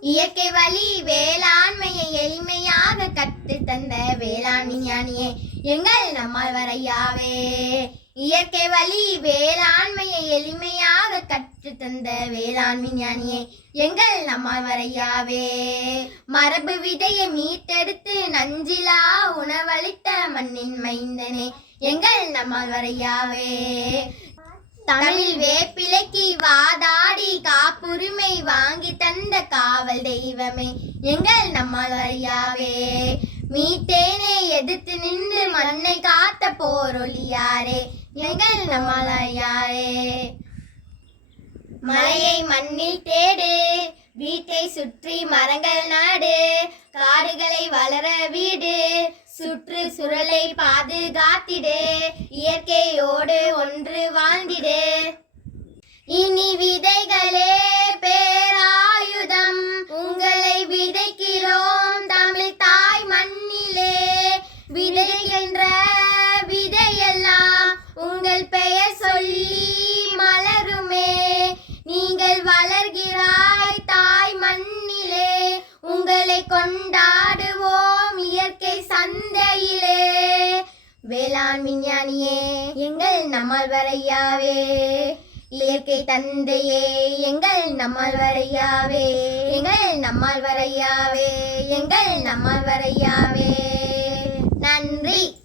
இயற்கை வழி வேளாண்மையை எளிமையாக கற்று தந்த வேளாண் விஞ்ஞானியே எங்கள் நம்மாழ்வாரையாவே. இயற்கை வழி வேளாண்மையை எளிமையாக கற்று தந்த வேளாண் விஞ்ஞானியே எங்கள் நம்மாழ்வாரையாவே. மரபு விதையை மீட்டெடுத்து நஞ்சிலா உணவளித்த மண்ணின் மைந்தனே எங்கள் நம்மாழ்வாரையாவே. தமிழ் வேப்பிலைக்கு வாதாடி காப்புரிமை வாங்கி தந்த காவல் தெய்வமே எங்கள் நம்மாழ்வாரையாவே. மீத்தேனை எதிர்த்து நின்று மண்ணை காத்த போரொழியாரே எங்கள் நம்மாழ்வாரையாரே. மலையை மண்ணில் தேடு, வீட்டை சுற்றி மரங்கள் நாடு, காடுகளை வளர வீடு, சுற்றுச்சூழலை பாதுகாத்திடு, இயற்கையோடு ஒன்று வாழ்ந்திடு. இனி விதைகளே பேராயுதம், உங்களை விதைக்கிறோம் தமிழ் தாய் மண்ணிலே. விதைகின்ற விதையெல்லாம் உங்கள் பெயர் சொல்லி மலருமே. நீங்கள் வளர்கிறாய் தாய் மண்ணிலே, உங்களை கொண்டாடுவோம் இயற்கை சந்தையிலே. வேளாண் விஞ்ஞானியே எங்கள் நம்மாழ்வாரையாவே. இயற்கை தந்தையே எங்கள் நம்மாழ்வாரையாவே. எங்கள் நம்மாழ்வாரையாவே. எங்கள் நம்மாழ்வாரையாவே. நன்றி.